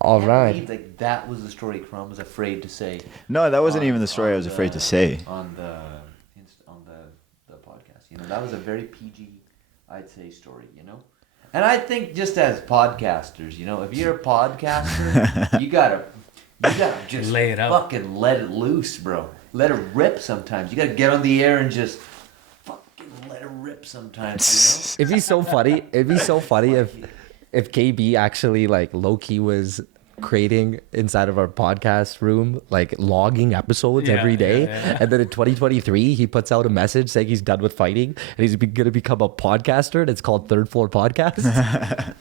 All right. Believe, like, that was the story Khurrum was afraid to say. No, that wasn't even the story I was afraid to say. On the podcast. You know, that was a very PG, I'd say, story, you know? And I think just as podcasters, you know, if you're a podcaster, you gotta just lay it out. Fucking let it loose, bro. Let it rip sometimes. You gotta get on the air and just fucking let it rip sometimes, you know? It'd be so funny. If KB actually like low key was creating inside of our podcast room, like logging episodes every day. And then in 2023, he puts out a message saying he's done with fighting and he's going to become a podcaster. And it's called Third Floor Podcast.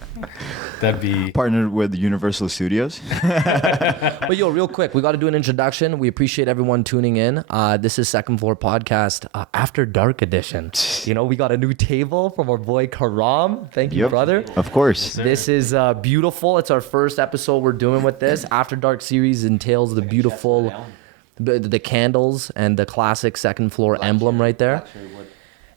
That'd be partnered with Universal Studios. But yo, real quick, we got to do an introduction. We appreciate everyone tuning in. This is Second Floor Podcast After Dark Edition. You know, we got a new table from our boy Khurrum. Thank you, brother. Of course. This is beautiful. It's our first episode we're doing with this. After Dark series entails the beautiful, the candles and the classic Second Floor emblem right there.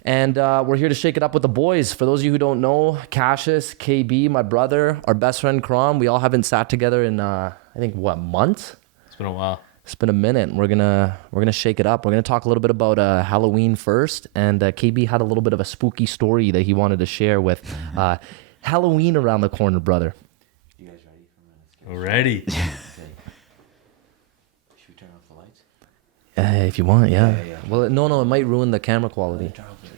And we're here to shake it up with the boys. For those of you who don't know, Qashus, KB, my brother, our best friend Khurrum, we all haven't sat together in I think months? It's been a while. It's been a minute. We're gonna shake it up. We're gonna talk a little bit about Halloween first, and KB had a little bit of a spooky story that he wanted to share with Halloween around the corner, brother. You guys ready for a minute? Ready. Okay. Should we turn off the lights? If you want, yeah. Yeah. Well, no, it might ruin the camera quality. Turn off the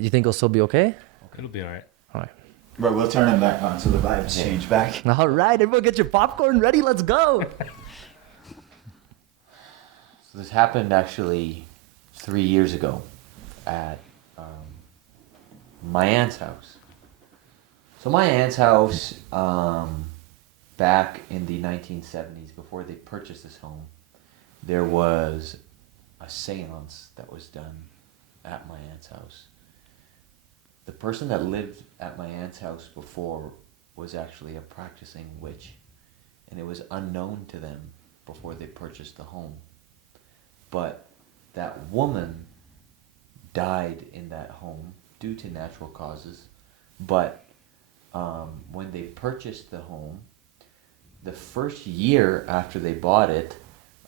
You think it'll still be okay? It'll be all right. All right. Right, we'll turn them back on so the vibes change back. All right, everyone get your popcorn ready. Let's go. So this happened actually 3 years ago at my aunt's house. So my aunt's house, back in the 1970s, before they purchased this home, there was a seance that was done at my aunt's house. The person that lived at my aunt's house before was actually a practicing witch, and it was unknown to them before they purchased the home. But that woman died in that home due to natural causes. But when they purchased the home, the first year after they bought it,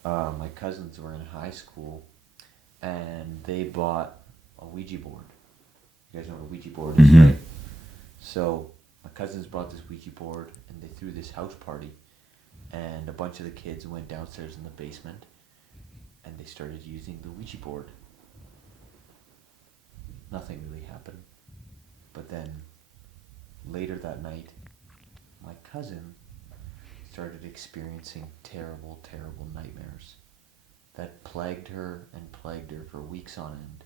my cousins were in high school, and they bought a Ouija board. You guys know what a Ouija board is, right? So my cousins brought this Ouija board, and they threw this house party, and a bunch of the kids went downstairs in the basement, and they started using the Ouija board. Nothing really happened. But then later that night, my cousin started experiencing terrible, terrible nightmares that plagued her for weeks on end.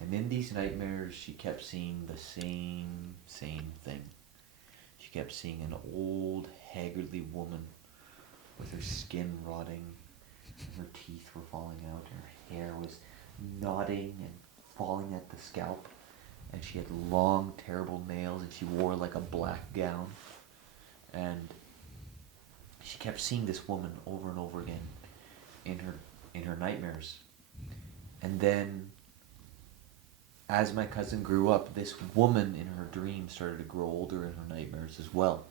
And in these nightmares, she kept seeing the same thing. She kept seeing an old, haggardly woman with her skin rotting, and her teeth were falling out, and her hair was knotting and falling at the scalp, and she had long, terrible nails, and she wore like a black gown. And she kept seeing this woman over and over again in her nightmares. And then, as my cousin grew up, this woman in her dreams started to grow older in her nightmares as well.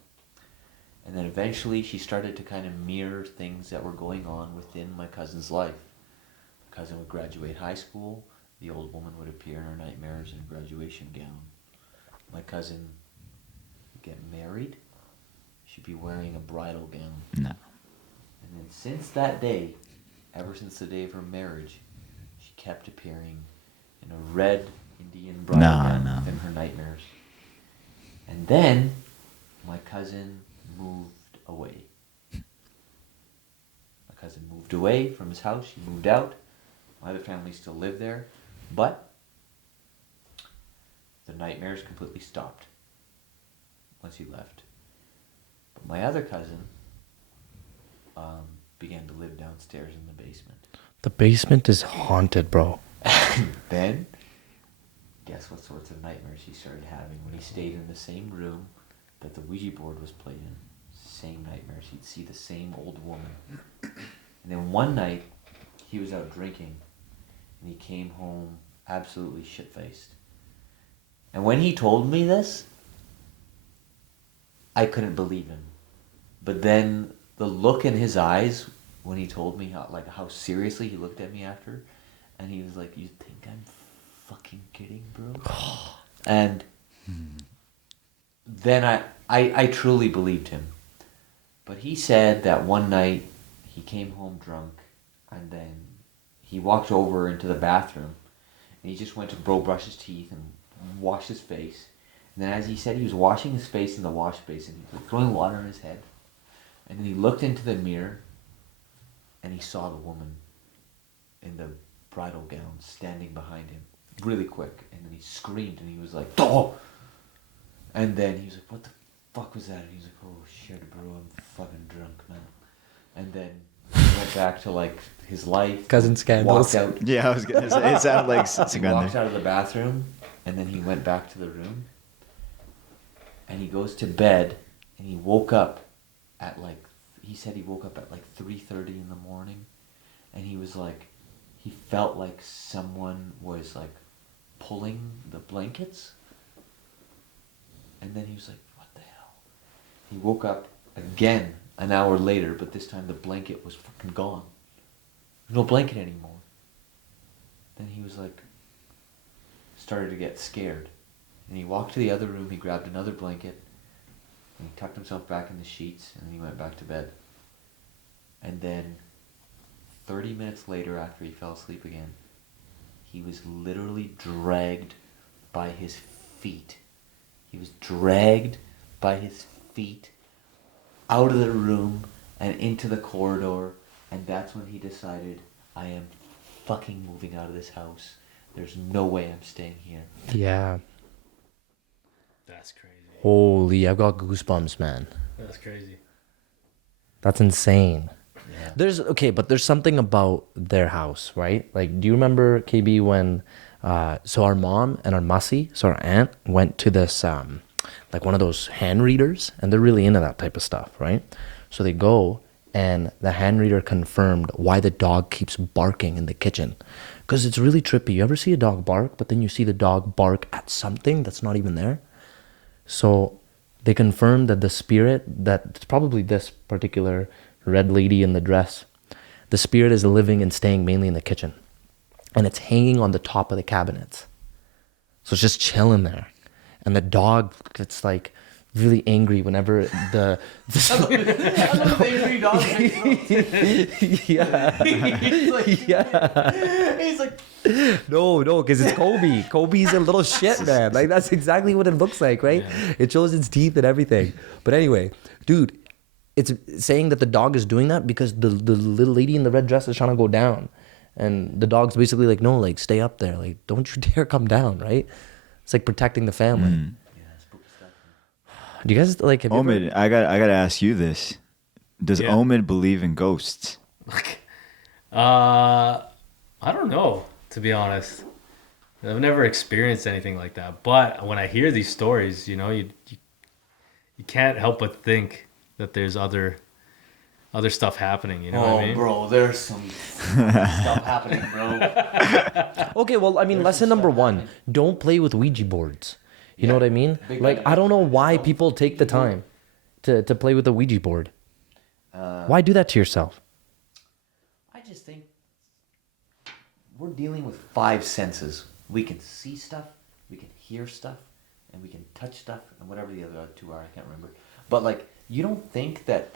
And then eventually she started to kind of mirror things that were going on within my cousin's life. My cousin would graduate high school. The old woman would appear in her nightmares in a graduation gown. My cousin would get married. She'd be wearing a bridal gown. No. And then since that day, ever since the day of her marriage, she kept appearing in a red Indian bridal gown in her nightmares. And then my cousin moved away. My cousin moved away from his house. He moved out. My other family still lived there. But the nightmares completely stopped once he left. But my other cousin began to live downstairs in the basement. The basement is haunted, bro. Then, guess what sorts of nightmares he started having when he stayed in the same room that the Ouija board was played in. Same nightmares. He'd see the same old woman. And then one night, he was out drinking, and he came home absolutely shit-faced. And when he told me this, I couldn't believe him. But then the look in his eyes when he told me how seriously he looked at me after, and he was like, "You think I'm fucking kidding, bro?" And then I truly believed him. But he said that one night he came home drunk, and then he walked over into the bathroom, and he just went to brush his teeth and wash his face. And then as he said, he was washing his face in the wash basin. He was throwing water on his head. And then he looked into the mirror, and he saw the woman in the bridal gown standing behind him really quick. And then he screamed, and he was like, "Oh!" And then he was like, "What the fuck was that?" And he was like, "Oh shit, bro, I'm fucking drunk, man." And then he went back to like his life. Cousin scandals. Walked out. Yeah, I was gonna say it sounded like He Segunder. walked out of the bathroom, and then he went back to the room. And he goes to bed, and he woke up at he said he woke up at 3:30 in the morning, and he was like, he felt like someone was like pulling the blankets. And then he was like, "What the hell?" He woke up again an hour later, but this time the blanket was fucking gone. There's no blanket anymore. Then he was like, started to get scared. And he walked to the other room, he grabbed another blanket, and he tucked himself back in the sheets, and then he went back to bed. And then 30 minutes later, after he fell asleep again, he was literally dragged by his feet. He was dragged by his feet out of the room and into the corridor, and that's when he decided, "I am fucking moving out of this house. There's no way I'm staying here." Yeah. That's crazy. Holy, I've got goosebumps, man. That's crazy. That's insane. Yeah. But there's something about their house, right? Like, do you remember, KB, when so our mom and our mussy, so our aunt, went to this like one of those hand readers, and they're really into that type of stuff, right? So they go, and the hand reader confirmed why the dog keeps barking in the kitchen, because it's really trippy. You ever see a dog bark, but then you see the dog bark at something that's not even there? So they confirmed that the spirit, that it's probably this particular red lady in the dress, the spirit is living and staying mainly in the kitchen, and it's hanging on the top of the cabinets. So it's just chilling there. And the dog gets like really angry whenever the yeah. He's like, No, because it's Kobe. Kobe's a little shit, man. Like, that's exactly what it looks like, right? Yeah. It shows its teeth and everything. But anyway, dude, it's saying that the dog is doing that because the little lady in the red dress is trying to go down. And the dog's basically like, "No, like, stay up there. Like, don't you dare come down," right? It's like protecting the family. yeah, spooky stuff. Do you guys, like, have you ever- Omid, I gotta ask you this. Does Yeah. Omid believe in ghosts? I don't know, to be honest. I've never experienced anything like that. But when I hear these stories, you can't help but think that there's other stuff happening. You know what I mean? Bro, there's some stuff happening, bro. Okay, well, I mean, lesson number one, don't play with Ouija boards. You know what I mean? Big Like, time. I don't know why people take the time to play with a Ouija board. Why do that to yourself? I just think we're dealing with 5 senses. We can see stuff, we can hear stuff, and we can touch stuff, and whatever the other 2 are, I can't remember. But like, you don't think that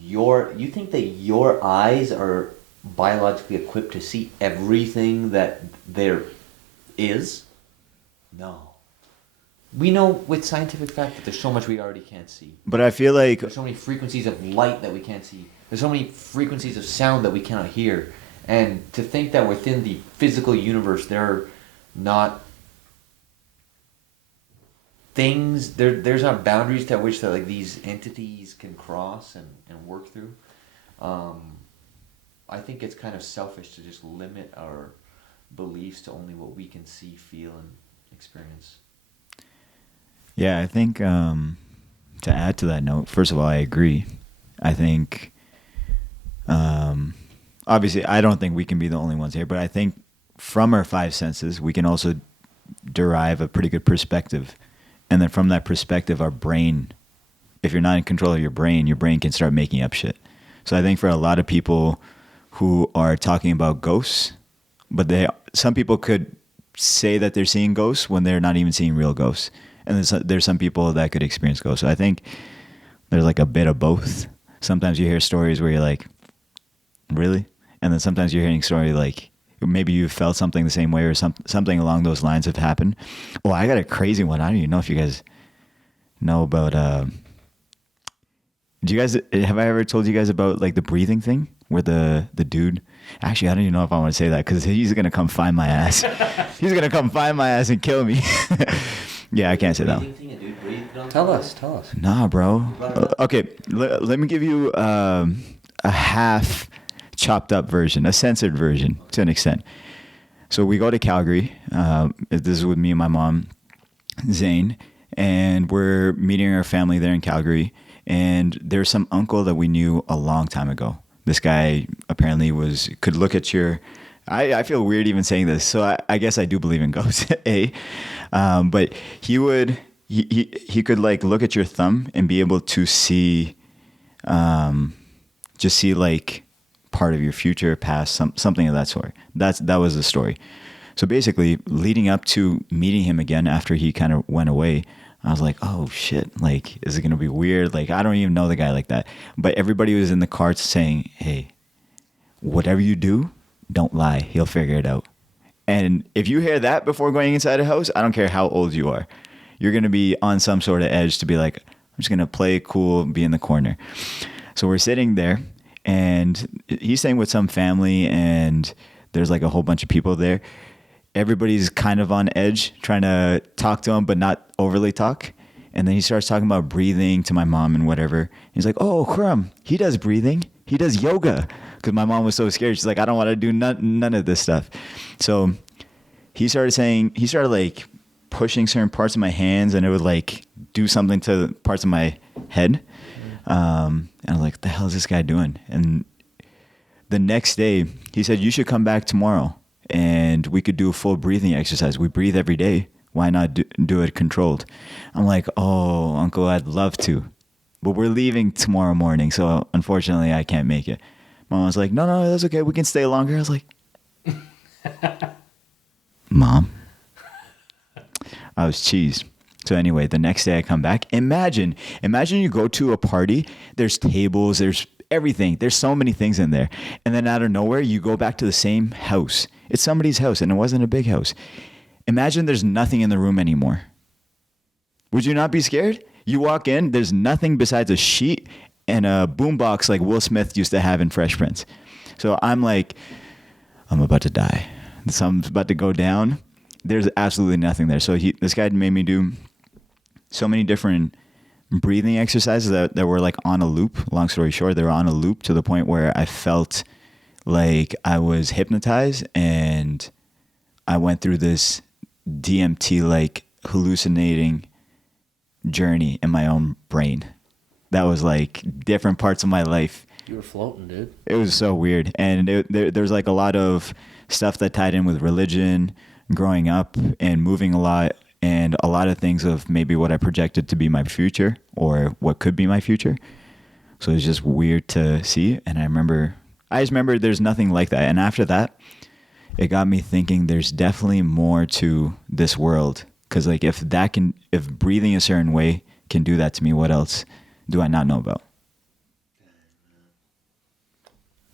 you think that your eyes are biologically equipped to see everything that there is? No. We know with scientific fact that there's so much we already can't see. But I feel like There's so many frequencies of light that we can't see. There's so many frequencies of sound that we cannot hear. And to think that within the physical universe there are not things, there's not boundaries to which that like these entities can cross and work through. I think it's kind of selfish to just limit our beliefs to only what we can see, feel, and experience. Yeah, I think to add to that note, first of all, I agree. I think, obviously, I don't think we can be the only ones here, but I think from our 5 senses, we can also derive a pretty good perspective. And then from that perspective, our brain if you're not in control of your brain can start making up shit. So I think for a lot of people who are talking about ghosts, but some people could say that they're seeing ghosts when they're not even seeing real ghosts. And there's some people that could experience ghosts. So I think there's like a bit of both. Sometimes you hear stories where you're like, really? And then sometimes you're hearing a story like, maybe you felt something the same way or something along those lines have happened. Oh, I got a crazy one. I don't even know if you guys know about, have I ever told you guys about like the breathing thing where the dude, actually, I don't even know if I want to say that because he's going to come find my ass. He's going to come find my ass and kill me. Yeah, I can't say that one. Tell us. Nah, bro. Okay, let me give you a half chopped up version, a censored version to an extent. So we go to Calgary. This is with me and my mom, Zane, and we're meeting our family there in Calgary. And there's some uncle that we knew a long time ago. This guy apparently could look at your. I feel weird even saying this, so I guess I do believe in ghosts. But he could like look at your thumb and be able to see, just see like part of your future, past, something of that sort. That was the story. So basically, leading up to meeting him again after he kind of went away, I was like, oh shit, like, is it gonna be weird? Like, I don't even know the guy like that. But everybody was in the carts saying, hey, whatever you do, don't lie. He'll figure it out. And if you hear that before going inside a house, I don't care how old you are. You're going to be on some sort of edge to be like, I'm just going to play it cool, be in the corner. So we're sitting there and he's staying with some family and there's like a whole bunch of people there. Everybody's kind of on edge trying to talk to him, but not overly talk. And then he starts talking about breathing to my mom and whatever. He's like, oh, Khurrum, he does breathing. He does yoga. Because my mom was so scared. She's like, I don't want to do none of this stuff. So he started like pushing certain parts of my hands and it would like do something to parts of my head. And I was like, what the hell is this guy doing? And the next day he said, you should come back tomorrow and we could do a full breathing exercise. We breathe every day. Why not do it controlled? I'm like, oh, uncle, I'd love to. But we're leaving tomorrow morning. So unfortunately I can't make it. Mom was like, no, that's okay. We can stay longer. I was like, Mom. I was cheesed. So anyway, the next day I come back. Imagine you go to a party. There's tables. There's everything. There's so many things in there. And then out of nowhere, you go back to the same house. It's somebody's house, and it wasn't a big house. Imagine there's nothing in the room anymore. Would you not be scared? You walk in, there's nothing besides a sheet and a boombox like Will Smith used to have in Fresh Prince. So I'm like, I'm about to die. Something's about to go down. There's absolutely nothing there. So this guy made me do so many different breathing exercises that were like on a loop. Long story short, they were on a loop to the point where I felt like I was hypnotized and I went through this DMT like hallucinating journey in my own brain. That was like different parts of my life. You were floating, dude. It was so weird. And there's like a lot of stuff that tied in with religion, growing up and moving a lot, and a lot of things of maybe what I projected to be my future or what could be my future. So it's just weird to see. And I just remember there's nothing like that. And after that, it got me thinking there's definitely more to this world. Because like if breathing a certain way can do that to me, what else do I not know about?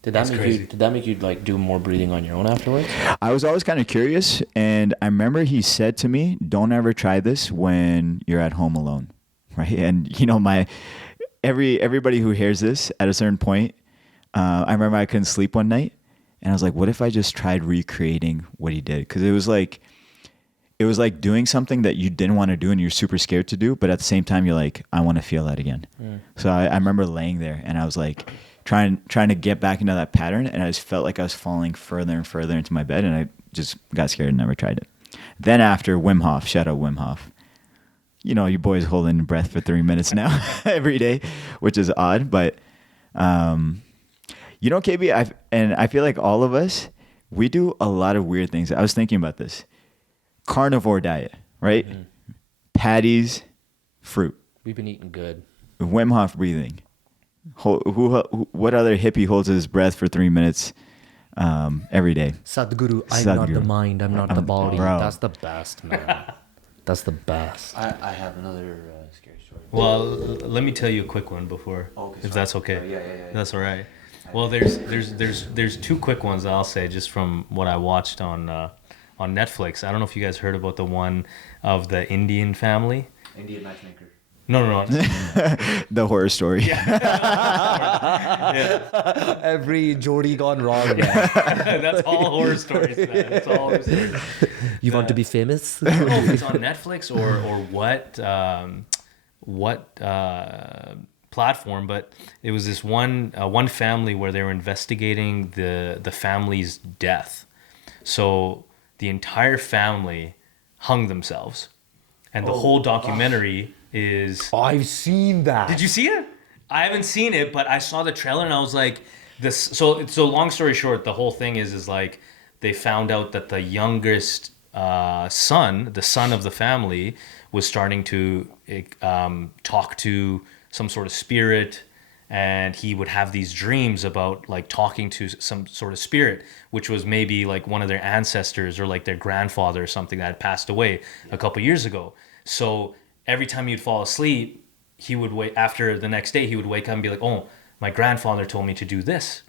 Did that make you like do more breathing on your own afterwards? I was always kind of curious, and I remember he said to me, "Don't ever try this when you're at home alone." Right? And you know, everybody who hears this at a certain point, I remember I couldn't sleep one night, and I was like, "What if I just tried recreating what he did?" Because it was like doing something that you didn't want to do and you're super scared to do, but at the same time you're like, I want to feel that again. So I remember laying there and I was like trying to get back into that pattern, and I just felt like I was falling further and further into my bed, and I just got scared and never tried it. Then after Wim Hof, shout out Wim Hof. You know, you boys holding your breath for 3 minutes now every day, which is odd, but you know, KB, I feel like all of us, we do a lot of weird things. I was thinking about this. Carnivore diet, right? Patties, fruit. We've been eating good. Wim Hof breathing. What other hippie holds his breath for 3 minutes every day? Sadhguru, I'm not the Sadhguru. mind, I'm not the body. Bro. That's the best, man. That's the best. I have another scary story. Well, let me tell you a quick one before, Okay, if sorry. that's okay. Yeah. That's all right. Well, there's two quick ones I'll say just from what I watched on Netflix. I don't know if you guys heard about the one of the Indian family. Indian matchmaker. No. The horror story. Every Jodi gone wrong, man. That's all horror stories, man. That's all horror stories. You want to be famous? I don't know if it's on Netflix or what platform, but it was this one family where they were investigating the family's death. So the entire family hung themselves, and the whole documentary is. Oh, I've seen that. Did you see it? I haven't seen it, but I saw the trailer and I was like, this. So long story short, the whole thing is like they found out that the youngest son, the son of the family, was starting to talk to some sort of spirit, and he would have these dreams about like talking to some sort of spirit, which was maybe like one of their ancestors or like their grandfather or something that had passed away a couple years ago. So every time he'd fall asleep, he would wait. After the next day, he would wake up and be like, "Oh, my grandfather told me to do this,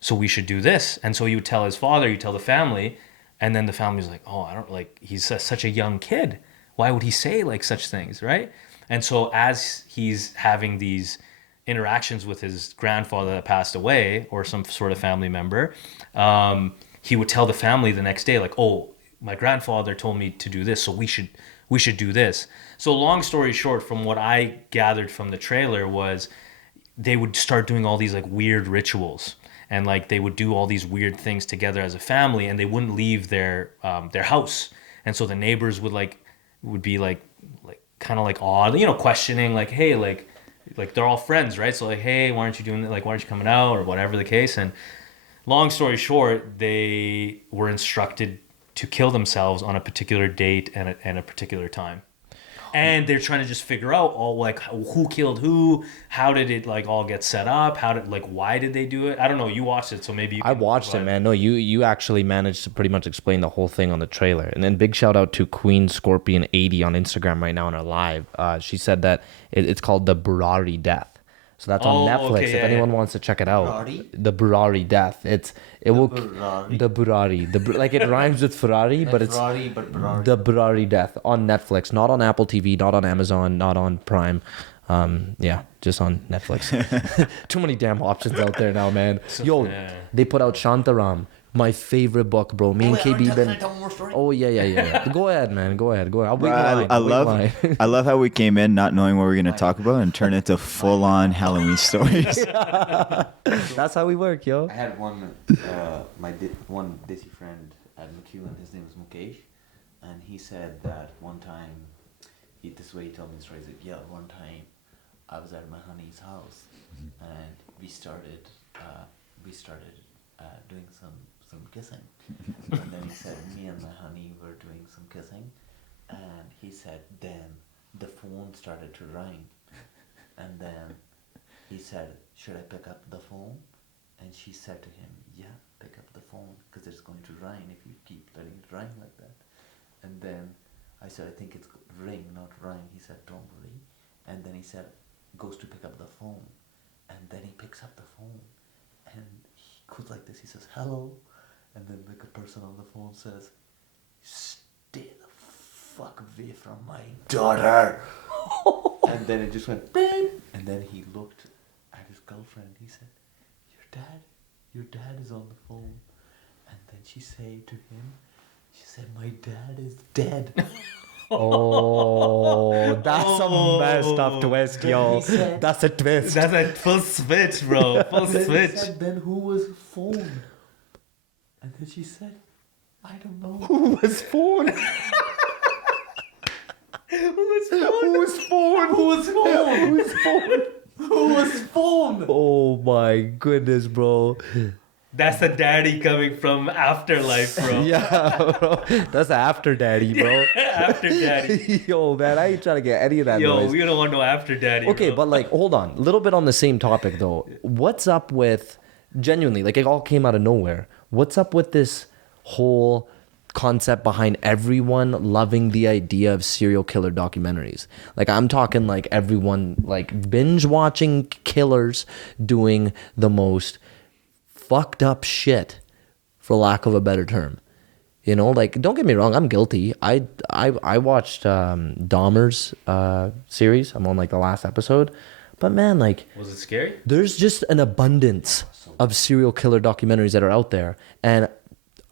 so we should do this." And so he would tell his father, he'd tell the family, and then the family's like, "Oh, I don't like. He's such a young kid. Why would he say like such things, right?" And so as he's having these interactions with his grandfather that passed away or some sort of family member, he would tell the family the next day, like, "Oh, my grandfather told me to do this, so we should do this." So long story short, from what I gathered from the trailer was they would start doing all these like weird rituals, and like they would do all these weird things together as a family, and they wouldn't leave their house. And so the neighbors would be like kind of like odd, questioning like, "Hey, like they're all friends, right? So like, hey, why aren't you doing that? Like, why aren't you coming out?" or whatever the case. And long story short, they were instructed to kill themselves on a particular date and a particular time. And they're trying to just figure out all like who killed who, how did it like all get set up, why did they do it? I don't know. You watched it, so maybe you I watched it, man. No, you actually managed to pretty much explain the whole thing on the trailer. And then big shout out to Queen Scorpion 80 on Instagram right now on her live. She said that it's called the Burari Death. So that's on Netflix. Okay, if anyone wants to check it out, Burari? the Burari Death. Burari? The Burari. Like it rhymes with Ferrari, but it's Ferrari, but Burari. the Burari Death on Netflix, not on Apple TV, not on Amazon, not on Prime. Just on Netflix. Too many damn options out there now, man. Yo, they put out Shantaram, my favorite book, bro. Me and KB Can I been. tell one more story? Oh yeah. Go ahead, man. Go ahead. I'll wait in Bro, line. I I'll wait in love line. I love how we came in not knowing what we are going to talk about and turn into full on Halloween stories. That's how we work, yo. I had one one Desi friend at McEwen. His name was Mukesh, and he said that one time, this way he told me the story. He said, "Yeah, one time, I was at my honey's house, and we started doing some kissing." And then he said, "Me and my honey were doing some kissing," and he said, "Then the phone started to ring, and then he said, 'Should I pick up the phone?' And she said to him, 'Yeah, pick up the phone, because it's going to ring if you keep letting it ring like that.' And then I said, 'I think it's ring, not ring.' He said, 'Don't worry.' And then he said, goes to pick up the phone, and then he picks up the phone, and he goes like this. He says, 'Hello,' and then the person on the phone says, 'Stay the fuck away from my daughter.' And then it just went bing, and then he looked at his girlfriend. He said, your dad is on the phone." And then she said to him, she said, "My dad is dead." Oh, that's a messed up twist, yo. said- That's a twist. That's a full switch, bro. Full Then he switch. said, "Then who was phone?" And then she said, "I don't know." Who was phone? Who was phone? Oh my goodness, bro. That's a daddy coming from afterlife, bro. Yeah, bro. That's after daddy, bro. After daddy. Yo, man, I ain't trying to get any of that Yo, noise. we don't want no after daddy. Okay, bro. but like, hold on. A little bit on the same topic, though. What's up with, genuinely, like, it all came out of nowhere. What's up with this whole concept behind everyone loving the idea of serial killer documentaries? Like, I'm talking like everyone, like, binge watching killers doing the most fucked up shit, for lack of a better term. You know, like, don't get me wrong, I'm guilty. I watched Dahmer's series. I'm on like the last episode, but man, like, Was it scary? there's just an abundance of serial killer documentaries that are out there, and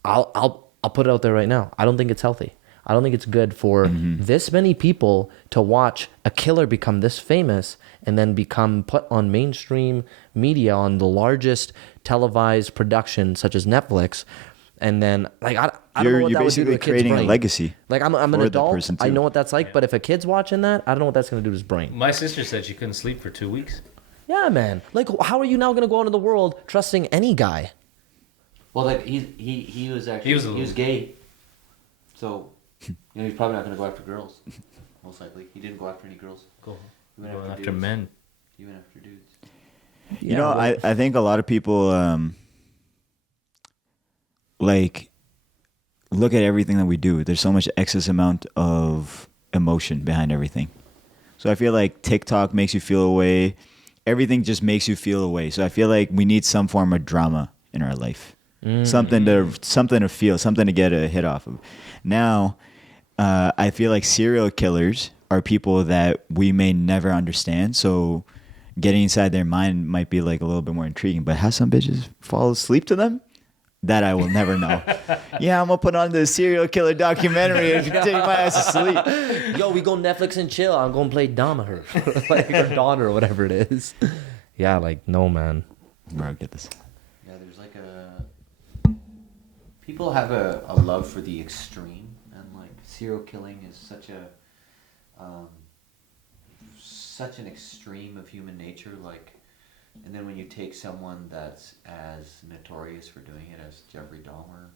I'll put it out there right now. I don't think it's healthy. I don't think it's good for this many people to watch a killer become this famous and then become put on mainstream media on the largest televised production such as Netflix. And then, like, I don't know what You're that would do to basically a kid's creating a brain. legacy. Like, I'm an for the adult. person I too. know what that's like. But if a kid's watching that, I don't know what that's going to do to his brain. My sister said she couldn't sleep for 2 weeks. Yeah, man. Like, how are you now going to go out in the world trusting any guy? Well, like he was actually He was gay, so he's probably not gonna go after girls. Most likely, he didn't go after any girls. Go. He went Going after dudes. men. He went after dudes. You know, I think a lot of people like look at everything that we do. There's so much excess amount of emotion behind everything. So I feel like TikTok makes you feel away. Everything just makes you feel away. So I feel like we need some form of drama in our life. Something to feel, something to get a hit off of. Now, I feel like serial killers are people that we may never understand. So getting inside their mind might be like a little bit more intriguing. But how some bitches fall asleep to them? That I will never know. Yeah, I'm gonna put on the serial killer documentary and take my ass to sleep. Yo, we go Netflix and chill. I'm going to play Dahmer. Like, or Daughter, or whatever it is. Yeah, like, no, man. Bro, get this. Yeah, there's like people have a love for the extreme, and like serial killing is such an extreme of human nature. Like, and then when you take someone that's as notorious for doing it as Jeffrey Dahmer,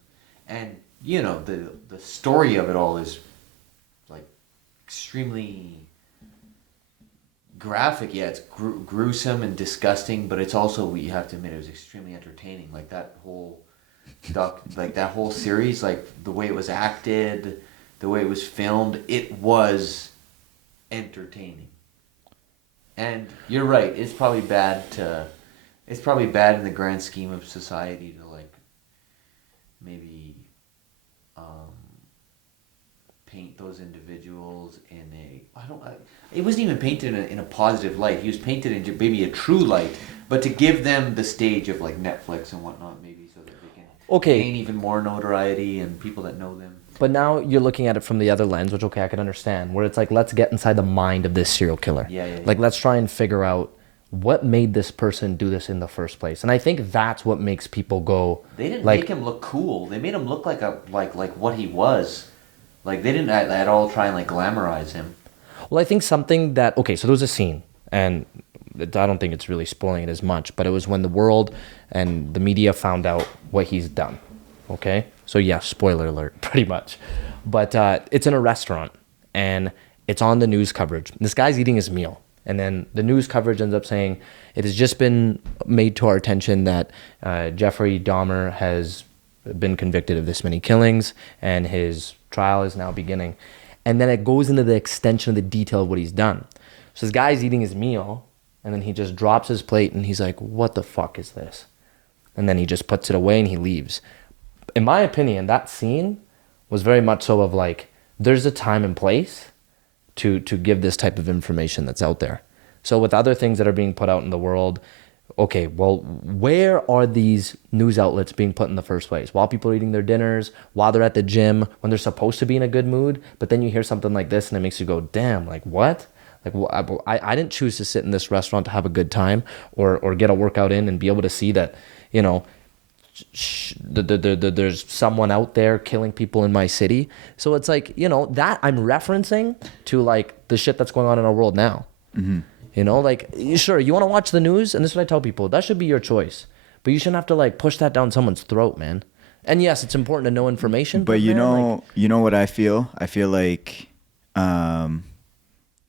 and the story of it all is like extremely graphic. Yeah, it's gruesome and disgusting, but it's also, we have to admit, it was extremely entertaining. Like that whole that whole series, like the way it was acted, the way it was filmed, it was entertaining. And you're right, it's probably bad in the grand scheme of society to like maybe paint those individuals in it wasn't even painted in a positive light. He was painted in maybe a true light, but to give them the stage of like Netflix and whatnot, maybe so that they can gain even more notoriety and people that know them. But now you're looking at it from the other lens, which, okay, I can understand, where it's like, let's get inside the mind of this serial killer. Yeah. Like, let's try and figure out what made this person do this in the first place. And I think that's what makes people go. They didn't like, make him look cool. They made him look like what he was. Like, they didn't at all try and like glamorize him. Well, I think something that, okay, so there was a scene, and I don't think it's really spoiling it as much, but it was when the world and the media found out what he's done. Okay? So yeah, spoiler alert, pretty much. But it's in a restaurant, and it's on the news coverage. This guy's eating his meal, and then the news coverage ends up saying, it has just been made to our attention that Jeffrey Dahmer has been convicted of this many killings, and his trial is now beginning. And then it goes into the extension of the detail of what he's done. So this guy's eating his meal, and then he just drops his plate, and he's like, what the fuck is this? And then he just puts it away, and he leaves. In my opinion, that scene was very much so of like, there's a time and place to give this type of information that's out there. So with other things that are being put out in the world, okay, well, where are these news outlets being put in the first place? While people are eating their dinners, while they're at the gym, when they're supposed to be in a good mood, but then you hear something like this and it makes you go, damn, like what? Like, I didn't choose to sit in this restaurant to have a good time or get a workout in and be able to see that, you know, there's someone out there killing people in my city. So it's like, you know, that I'm referencing to like the shit that's going on in our world now. Mm-hmm. You know, like, sure, you want to watch the news, and this is what I tell people, that should be your choice. But you shouldn't have to like push that down someone's throat, man. And yes, it's important to know information. But you man, know, you know what I feel? I feel like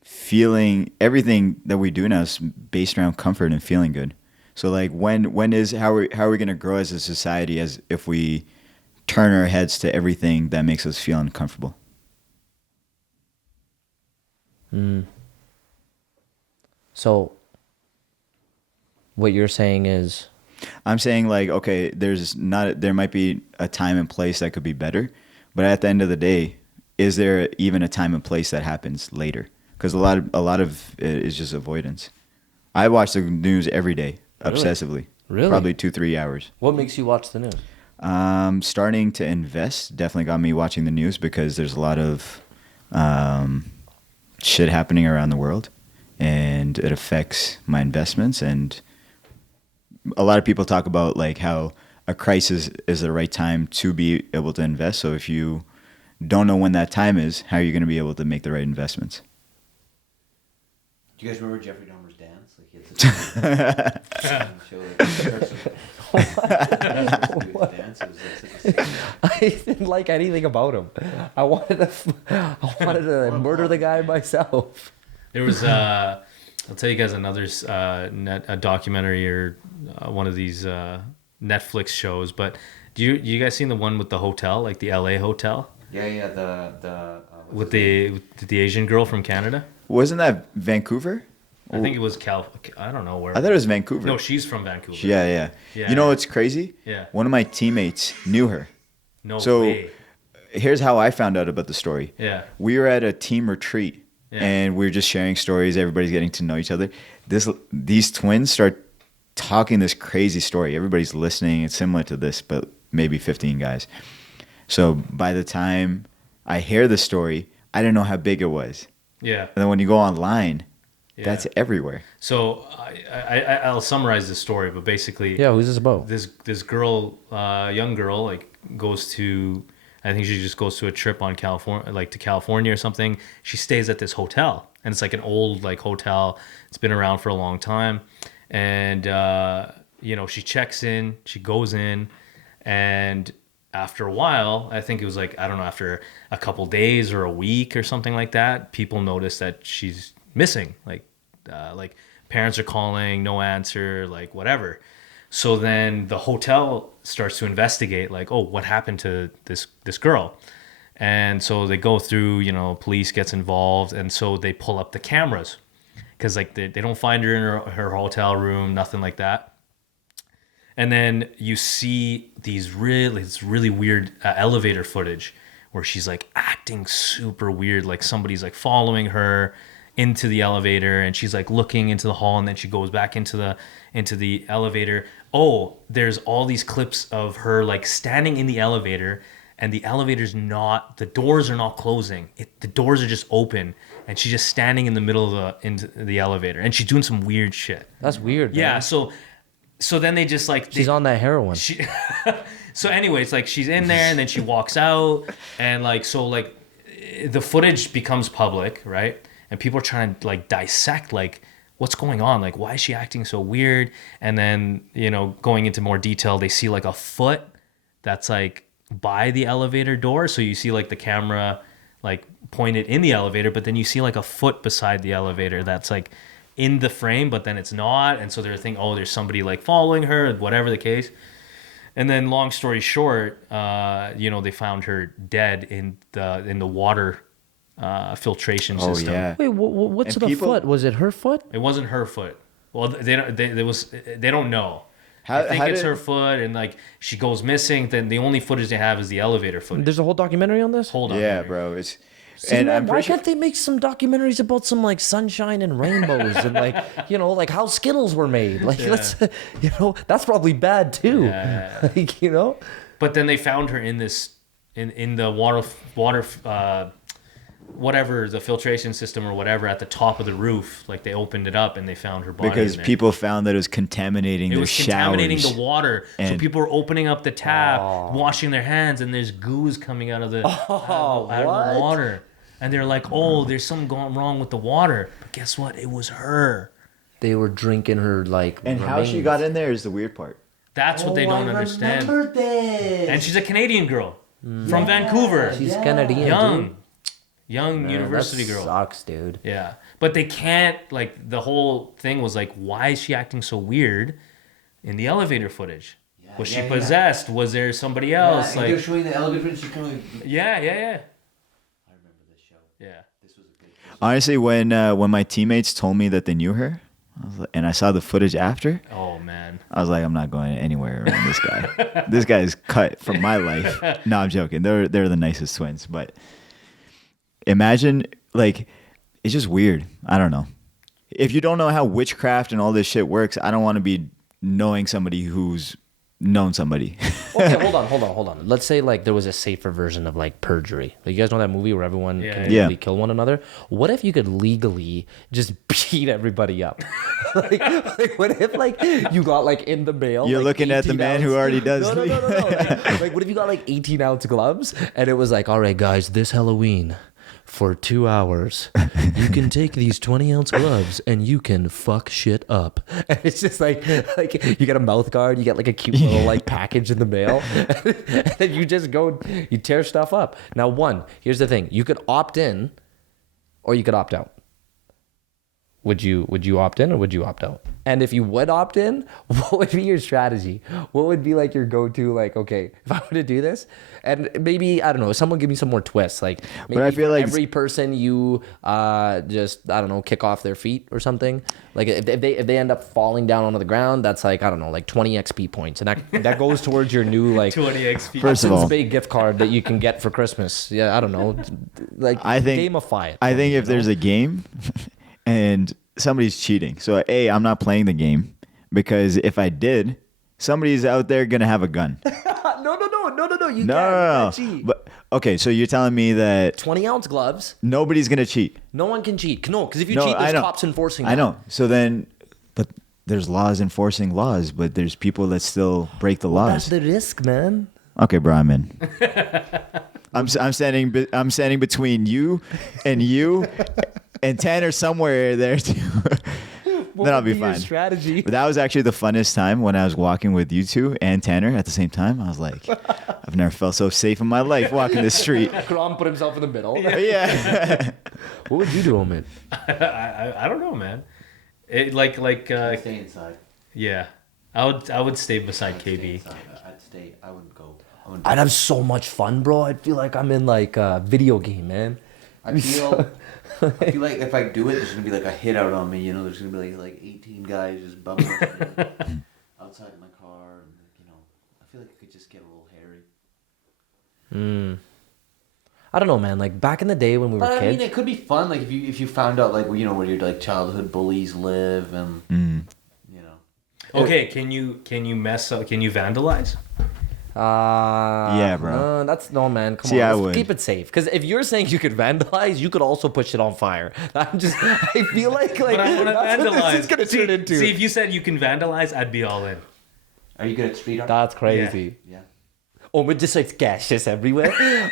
feeling everything that we do now is based around comfort and feeling good. So like how are we going to grow as a society as if we turn our heads to everything that makes us feel uncomfortable? So what you're saying is, I'm saying like, okay, there might be a time and place that could be better, but at the end of the day, is there even a time and place that happens later? Because a lot of it is just avoidance. I watch the news every day, obsessively. Really? Probably 2-3 hours. what makes you watch the news? Starting to invest definitely got me watching the news because there's a lot of shit happening around the world, and it affects my investments. And a lot of people talk about like how a crisis is the right time to be able to invest. So if you don't know when that time is, how are you going to be able to make the right investments? Do you guys remember Jeffrey Dahmer's dance? Like he had I didn't like anything about him. I wanted to murder the guy myself. There was I'll tell you guys another a documentary or one of these Netflix shows. But you guys seen the one with the hotel, like the LA hotel? Yeah, the with the Asian girl from Canada? Wasn't that Vancouver? I think it was I don't know where. I thought it was Vancouver. No, she's from Vancouver. Yeah. You know what's crazy? Yeah. One of my teammates knew her. No So way. here's how I found out about the story. Yeah. We were at a team retreat, and we were just sharing stories. Everybody's getting to know each other. These twins start talking this crazy story. Everybody's listening. It's similar to this, but maybe 15 guys. So by the time I hear the story, I didn't know how big it was. Yeah. And then when you go online, that's everywhere. So I'll summarize the story, but basically, Yeah, who's this about? This girl, young girl, like goes to, I think she just goes to a trip on California, like to California or something. She stays at this hotel, and it's like an old like hotel. It's been around for a long time, and she checks in, she goes in, and after a while, I think it was like, I don't know, after a couple days or a week or something like that, people notice that she's missing. Like parents are calling, no answer, like whatever. So then the hotel starts to investigate, like, oh, what happened to this girl? And so they go through, police gets involved, and so they pull up the cameras because like they don't find her in her hotel room, nothing like that. And then you see this really weird elevator footage where she's like acting super weird, like somebody's like following her into the elevator, and she's like looking into the hall, and then she goes back into the elevator. Oh, there's all these clips of her like standing in the elevator, and the the doors are not closing. The doors are just open, and she's just standing in the middle of into the elevator, and she's doing some weird shit. That's weird, man. Yeah, so then they just like... She's on that heroin. So anyway, it's like she's in there and then she walks out, and like, so like the footage becomes public, right? And people are trying to like dissect like what's going on, like why is she acting so weird? And then, going into more detail, they see like a foot that's like by the elevator door. So you see like the camera like pointed in the elevator, but then you see like a foot beside the elevator that's like in the frame, but then it's not. And so they're thinking, oh, there's somebody like following her, whatever the case. And then long story short, they found her dead in the water filtration system. Yeah. Wait, what's And the foot? Was it her foot? It wasn't her foot. Well, they don't know. How I think it's did- her foot, and like she goes missing. Then the only footage they have is the elevator footage. There's a whole documentary on this? Hold on. Yeah, here. bro. It's See, and man, I'm why pretty sure can't they make some documentaries about some like sunshine and rainbows and like like how Skittles were made? Like let's that's probably bad too. Yeah. Like But then they found her in this in the water whatever, the filtration system or whatever at the top of the roof. Like they opened it up and they found her body because in there. people found that it was contaminating It their was showers. contaminating the water, so And- people were opening up the tap, washing their hands, and there's goos coming out of the out of the water, and they're like, "Oh, there's something going wrong with the water." But guess what? It was her. they were drinking her like And how she remains. got in there is the weird part. That's what they don't understand. Remember this. And she's a Canadian girl from Vancouver. She's Canadian, dude. Young Man, university that girl. Sucks, dude. Yeah, but they can't, like, the whole thing was like, why is she acting so weird in the elevator footage? Was she possessed? Was there somebody else? Yeah, like, they're showing the elevator footage. She kind of like, yeah. I remember this show. Yeah. This was a good. Honestly, when my teammates told me that they knew her, and I saw the footage after, Oh man. I was like, I'm not going anywhere around this guy. This guy is cut from my life. No, I'm joking. They're the nicest twins, but imagine, like, it's just weird. I don't know. If you don't know how witchcraft and all this shit works, I don't want to be knowing somebody who's known somebody. Okay, hold on. Let's say like there was a safer version of like perjury. Like, you guys know that movie where everyone can legally kill one another? What if you could legally just beat everybody up? like what if like you got like in the mail? You're like, looking at the man who already does. No. Like what if you got like 18-ounce gloves and it was like, all right, guys, this Halloween, for 2 hours, you can take these 20-ounce gloves and you can fuck shit up. And it's just like you get a mouth guard, you get like a cute little like package in the mail, and then you just go, you tear stuff up. Now, here's the thing: you could opt in, or you could opt out. Would you opt in or would you opt out? And if you would opt in, what would be your strategy? What would be like your go-to, like, okay, if I were to do this, and maybe, I don't know, someone give me some more twists. Like, maybe but I feel like every person you just, I don't know, kick off their feet or something. Like, if they end up falling down onto the ground, that's like, I don't know, like 20 XP points. And that goes towards your new, like, 20 XP. First of all, big gift card that you can get for Christmas. Yeah, I don't know. Like, I think gamify it. I think if there's a game and somebody's cheating, so A, I'm not playing the game, because if I did, somebody's out there gonna have a gun. No. You No. can't cheat. But okay, so you're telling me that 20-ounce gloves. nobody's gonna cheat? No one can cheat. No, because if you No, cheat, I there's know. cops enforcing I that. know. So then, but there's laws enforcing laws, but there's people that still break the That's laws. the risk, man. Okay, bro, I'm in. I'm standing between you and Tanner somewhere there too. Then I'll be Your fine. strategy. But that was actually the funnest time when I was walking with you two and Tanner at the same time. I was like, I've never felt so safe in my life walking the street. Khurrum put himself in the middle. Yeah. What would you do, Omid? I don't know, man. It like Stay inside. yeah. I would stay beside Stay KB. inside. I'd stay. I wouldn't go. I'd have so much fun, bro. I'd feel like I'm in like a video game, man. I feel like if I do it, there's gonna be like a hit out on me. You know, there's gonna be like 18 guys just bumping outside my car, and you know, I feel like it could just get a little hairy. I don't know, man. Like back in the day when we were But I kids. mean, it could be fun. Like if you found out, like, you know, where your like childhood bullies live, and you know. Okay, can you mess up? Can you vandalize? Yeah, bro. That's no, man. Come See, on, I let's would. keep it safe. Because if you're saying you could vandalize, you could also put shit on fire. I feel like But I want to that's what vandalize. this is gonna turn into. See, if you said you can vandalize, I'd be all in. Are you good at street art? That's crazy. Yeah. Omid just like Qashus everywhere.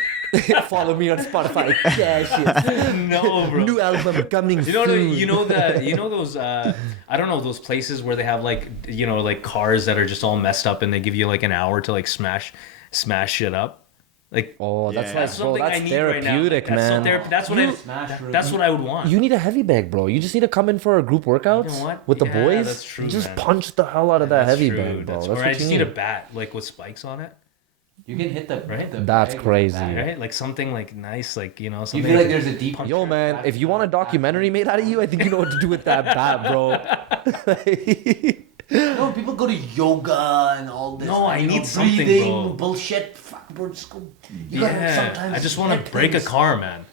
Follow me on Spotify. Qashus. No, bro. New album coming You know, soon. you know those. I don't know, those places where they have like, you know, like cars that are just all messed up, and they give you like an hour to like smash shit up. Like, Oh, that's Yeah. like, that's bro, something that's I need right now. therapeutic, That's so man. that's what I would want. You need a heavy bag, bro. You just need to come in for a group workouts You know what? with the Yeah, boys. that's true, and just man. punch the hell out of that That's heavy true. bag, bro. That's That's or what I just you need a need. bat like with spikes on it, You can hit the Right? the That's bag with crazy. the bat. right? Like something like nice, like, you know, You something. feel like there's a deep. Yo, man, if you want a documentary made out of you, I think you know what to do with that bat, bro. No, people go to yoga and all this. No, I you know, need something, breathing, bro. bullshit. Fuck, bro, just go. You gotta Yeah, sometimes I just want hit to break a things. car, man.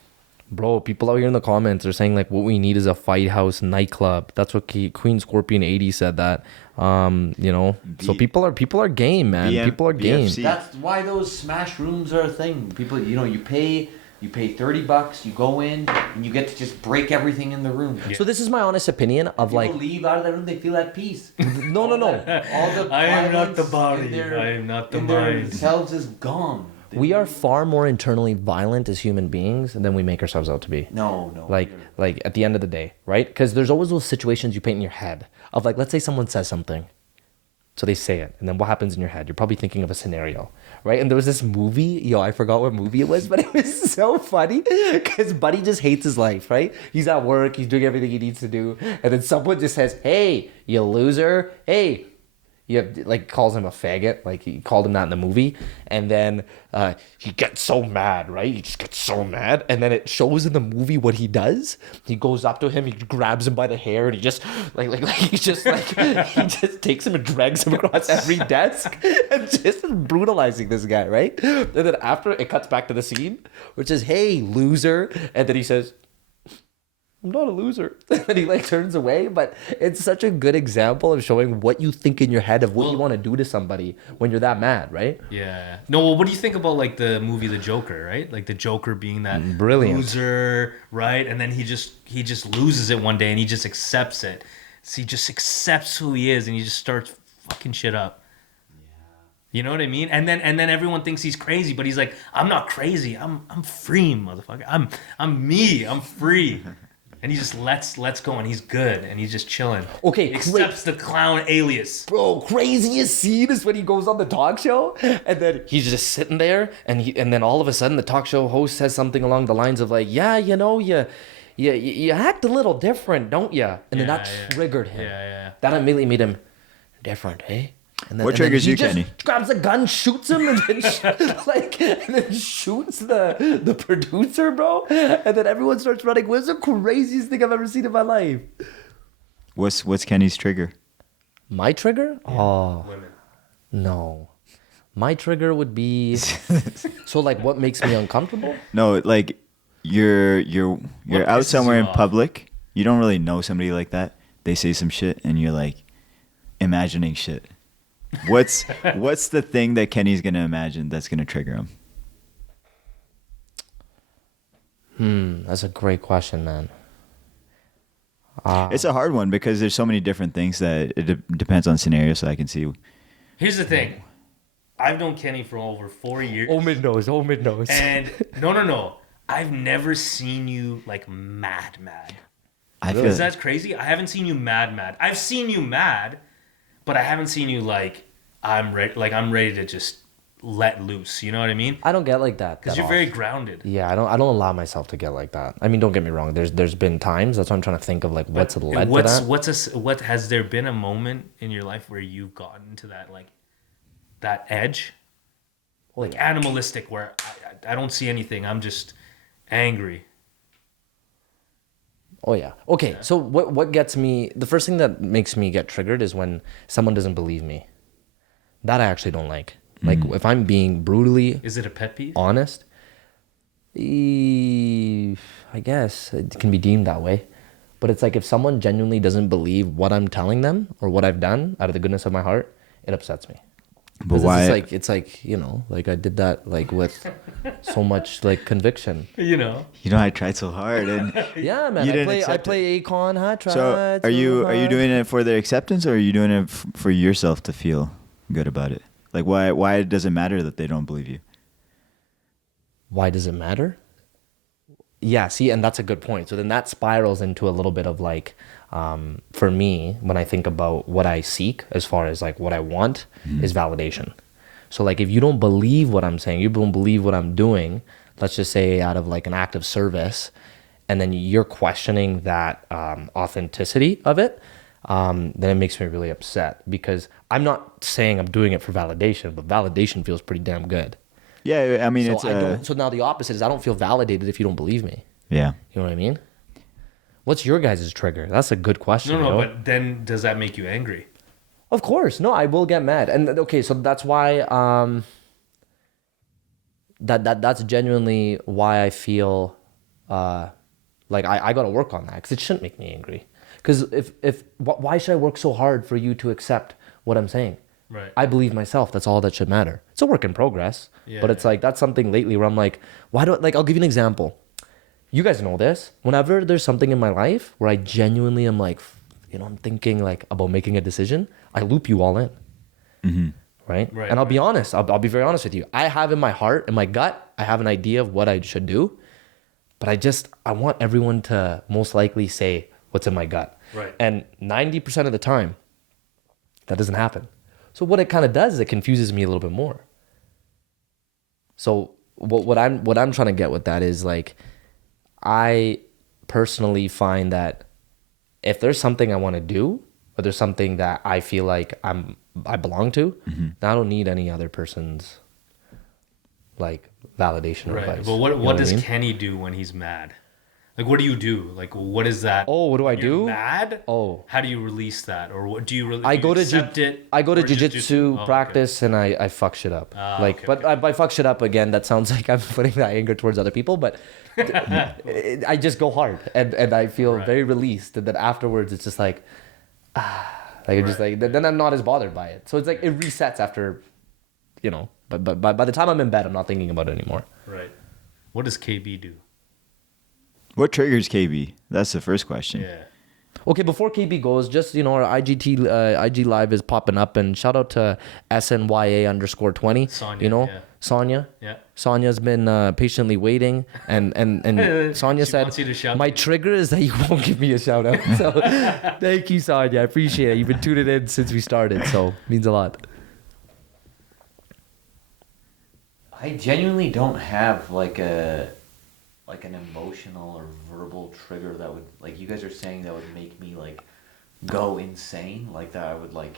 Bro, people out here in the comments are saying like what we need is a fight house nightclub. That's what Queen Scorpion 80 said that. You know, so people are game, man. People are game. BFC. That's why those smash rooms are a thing. People, you know, you pay $30, you go in, and you get to just break everything in the room. So this is my honest opinion of People like leave out of that room, they feel at peace. no. All the I am not the violence body, in their- I am not the in their mind. themselves is gone. We are far more internally violent as human beings than we make ourselves out to be. No. Like at the end of the day, right? Because there's always those situations you paint in your head of like, let's say someone says something, So they say it, and then what happens in your head? You're probably thinking of a scenario, right? And there was this movie, I forgot what movie it was, but it was so funny because Buddy just hates his life, right? He's at work, he's doing everything he needs to do, and then someone just says, "Hey, you loser! Hey." Like calls him a faggot, like he called him that in the movie, and then he gets so mad, right? He just gets so mad, and then it shows in the movie what he does. He goes up to him, he grabs him by the hair, and he just like he just takes him and drags him across every desk, and just brutalizing this guy, right? And then after it cuts back to the scene, which is, "Hey, loser," and then he says, "I'm not a loser." And he like turns away, but it's such a good example of showing what you think in your head of what you want to do to somebody when you're that mad, right? Yeah. No, well, what do you think about like the movie The Joker, right? Like the Joker being that Brilliant loser, right? And then he just loses it one day and he just accepts it. So he just accepts who he is and he just starts fucking shit up. You know what I mean? And then everyone thinks he's crazy, but he's like, "I'm not crazy. I'm free, motherfucker. I'm me. I'm free." And he just lets go, and he's good, and he's just chilling. Okay, he accepts the clown alias. Bro, craziest scene is when he goes on the talk show, and then he's just sitting there, and then all of a sudden the talk show host says something along the lines of like, "Yeah, you act a little different, don't you?" And then that triggered him. Yeah. That immediately made him different, eh? And then, What triggers you, he just Kenny? grabs a gun, shoots him, and then and then shoots the producer, bro. And then everyone starts running. What's the craziest thing I've ever seen in my life? What's Kenny's trigger? My trigger? Yeah. Oh, Women. no. My trigger would be so like what makes me uncomfortable? No, like you're What out pisses somewhere you in off? public. You don't really know somebody like that. They say some shit, and you're like imagining shit. What's the thing that Kenny's gonna imagine that's gonna trigger him? That's a great question, man. It's a hard one because there's so many different things that it depends on scenario. So I can see. Here's the thing. I've known Kenny for over 4 years. Omid knows. And no. I've never seen you like mad. I Is feel that crazy? I haven't seen you mad. I've seen you mad, but I haven't seen you like I'm ready to just let loose. You know what I mean? I don't get like that. Because that you're very often. grounded. Yeah, I don't allow myself to get like that. I mean, don't get me wrong. There's been times. That's why I'm trying to think of like what's led to that. What has there been a moment in your life where you've gotten to that like that edge, like animalistic, where I don't see anything. I'm just angry. Oh yeah. Okay. So what gets me? The first thing that makes me get triggered is when someone doesn't believe me. That I actually don't like. Like if I'm being brutally Is it a pet peeve? honest, I guess it can be deemed that way. But it's like if someone genuinely doesn't believe what I'm telling them or what I've done out of the goodness of my heart, it upsets me. But why? It's like like I did that like with so much like conviction. You know. I tried so hard, and Yeah, man. You didn't I accept play Akon. I tried. so are you doing it for their acceptance, or are you doing it for yourself to feel good about it? Like why does it matter that they don't believe you? Why does it matter? Yeah, see, and that's a good point. So then that spirals into a little bit of like, for me, when I think about what I seek as far as like what I want is validation. So like if you don't believe what I'm saying, you don't believe what I'm doing, let's just say out of like an act of service, and then you're questioning that authenticity of it, then it makes me really upset because I'm not saying I'm doing it for validation, but validation feels pretty damn good. Yeah, I mean So so now the opposite is I don't feel validated if you don't believe me. yeah. You know what I mean? What's your guys' trigger? That's a good question. No, yo. but then does that make you angry? Of course. No, I will get mad. And okay, so that's why that's genuinely why I feel like I got to work on that, because it shouldn't make me angry. Because why should I work so hard for you to accept what I'm saying? Right. I believe myself. That's all that should matter. It's a work in progress. Yeah. But it's like, that's something lately where I'm like, I'll give you an example. You guys know this. Whenever there's something in my life where I genuinely am like, I'm thinking like about making a decision, I loop you all in. Mm-hmm. Right? Right, And I'll be right. honest. I'll be very honest with you. I have in my heart, in my gut, I have an idea of what I should do. But I want everyone to most likely say what's in my gut. Right. And 90% of the time, that doesn't happen. So what it kind of does is it confuses me a little bit more. So what I'm trying to get with that is like, I personally find that if there's something I want to do, or there's something that I feel like I belong to, then I don't need any other person's like validation or Right. advice. But You know what does I mean? Kenny do when he's mad? Like, what do you do? Like, what is that? Oh, what do I when you're do? mad? Oh. How do you release that? Or what do you I do go you to accept it? I go to or just jiu-jitsu okay. practice and I fuck shit up. Okay, But okay. by fuck shit up again, that sounds like I'm putting that anger towards other people. But I just go hard and I feel Right. very released. And then afterwards, it's just like, like it's just like then I'm not as bothered by it. So it's like it resets after, you know. But by the time I'm in bed, I'm not thinking about it anymore. Right. What does KB do? What triggers KB? That's the first question. Yeah. Okay, before KB goes, just, you know, our IG live is popping up, and shout out to SNYA_20. Sonia, you know, yeah. Sonia. Yeah. Sonia's been patiently waiting, and Sonia She said, wants you to shout my you. trigger is that you won't give me a shout out. So thank you, Sonia. I appreciate it. You've been tuning in since we started, so it means a lot. I genuinely don't have like an emotional or verbal trigger that would, like you guys are saying, that would make me like go insane, like that I would like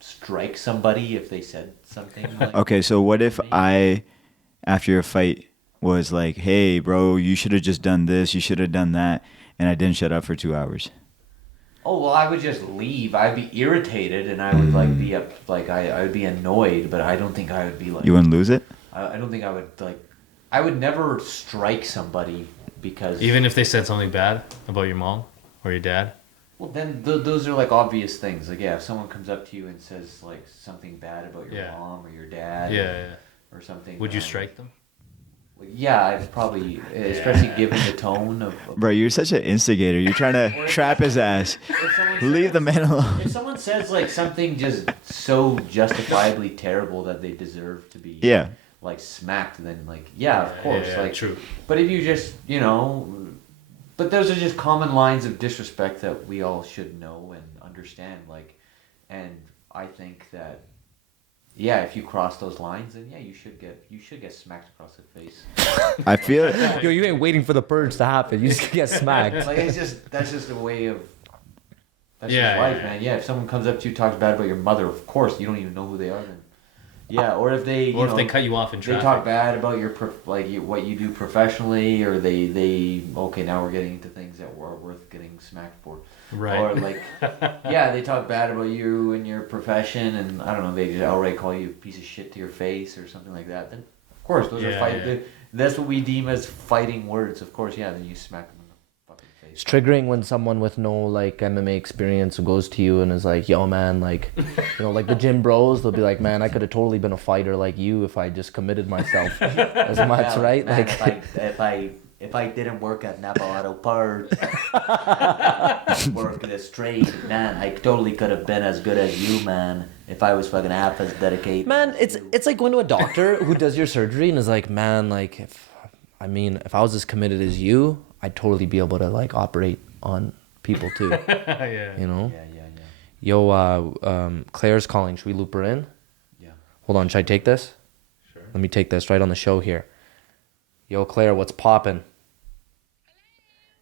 strike somebody if they said something like Okay, so what if I, after a fight, was like, hey, bro, you should have just done this, you should have done that, and I didn't shut up for 2 hours? Oh, well, I would just leave. I'd be irritated and I would like be up, like I would be annoyed, but I don't think I would be like, You wouldn't lose it? I don't think I would like, I would never strike somebody because Even if they said something bad about your mom or your dad? well, then those are like obvious things. Like, yeah, if someone comes up to you and says like something bad about your Yeah. mom or your dad, Yeah. or something, Would you strike them? Yeah, I'd probably, especially given the tone of Bro, you're such an instigator. You're trying to trap his ass. if someone Leave the man alone. If someone says like something just so justifiably terrible that they deserve to be Yeah. like smacked, then like yeah, of course, Yeah, like true. But if you just but those are just common lines of disrespect that we all should know and understand. Like, and I think that yeah, if you cross those lines, then yeah, you should get smacked across the face. I feel Yo, you ain't waiting for the purge to happen. You just get smacked. Like that's just a way of. That's Yeah, just life, yeah, man. Yeah, if someone comes up to you, talks bad about your mother, of course you don't even know who they are. Then, yeah, or if they, Or if they cut you off in they traffic. talk bad about your what you do professionally, or they okay, now we're getting into things that are worth getting smacked for. Right. Or like, yeah, they talk bad about you and your profession, and I don't know, they just outright call you a piece of shit to your face or something like that. Then, of course, those are Yeah. That's what we deem as fighting words. Of course, yeah. Then you smack them in the fucking face. It's triggering when someone with no like MMA experience goes to you and is like, yo man, like, you know, like the gym bros, they'll be like, man, I could have totally been a fighter like you if I just committed myself as much, Yeah, right? man, Like, if I didn't work at Napa Auto Parts, work this trade, man, I totally could have been as good as you, man. If I was fucking half as dedicated. man, as you. it's like going to a doctor who does your surgery and is like, man, like if I was as committed as you, I'd totally be able to like operate on people too. Yeah. You know? Yeah. Yo, Claire's calling. Should we loop her in? Yeah. Hold on, should I take this? Sure. Let me take this right on the show here. Yo, Claire, what's poppin'?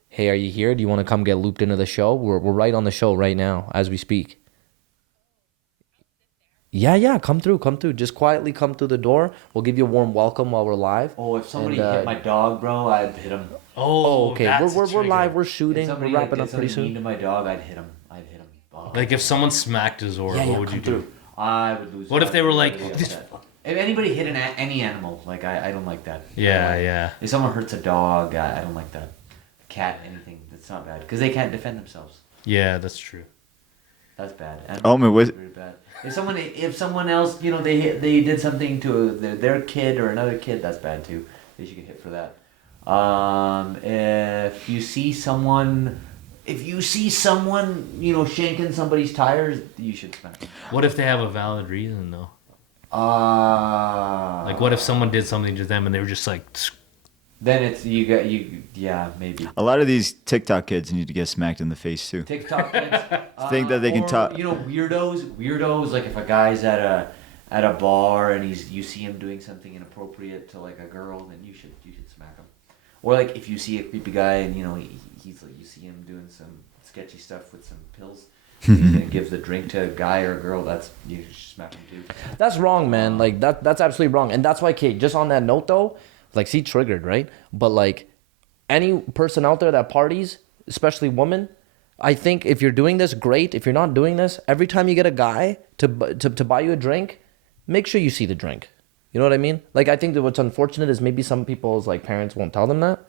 Hey, are you here? Do you want to come get looped into the show? We're right on the show right now as we speak. Yeah, come through. Just quietly come through the door. We'll give you a warm welcome while we're live. Oh, if somebody And, hit my dog, bro, I'd hit him. Oh, okay. that's a We're trigger. live. We're If shooting. We're somebody wrapping did up pretty something mean soon. to my dog, I'd hit him. Oh. Like if someone smacked a Zora, Yeah, what would come you do? through. I would lose. What if they were like, really upset. If anybody hit any animal, like I don't like that. Yeah, Like, yeah. If someone hurts a dog, I don't like that. A cat, anything, that's not bad because they can't defend themselves. Yeah, that's true. That's bad. Oh, man, was- Very bad. If someone else, they did something to their kid or another kid, that's bad too. They should get hit for that. If you see someone, shanking somebody's tires, you should smack them. What if they have a valid reason though? Like Like what if someone did something to them and they were just like Then it's yeah, maybe. A lot of these TikTok kids need to get smacked in the face too. TikTok kids Think that they can talk. You know, weirdos. Like if a guy's at a bar and you see him doing something inappropriate to like a girl, then you should smack him. Or like if you see a creepy guy and you know he's like you see him doing some sketchy stuff with some pills. And gives the drink to a guy or a girl, you should smack him too. That's wrong, man. Like that's absolutely wrong. And that's why, Kate, just on that note though, like, see, triggered, right? But like any person out there that parties, especially women, I think if you're doing this, great. If you're not doing this, every time you get a guy to buy you a drink, make sure you see the drink. You know what I mean? Like, I think that what's unfortunate is maybe some people's like parents won't tell them that.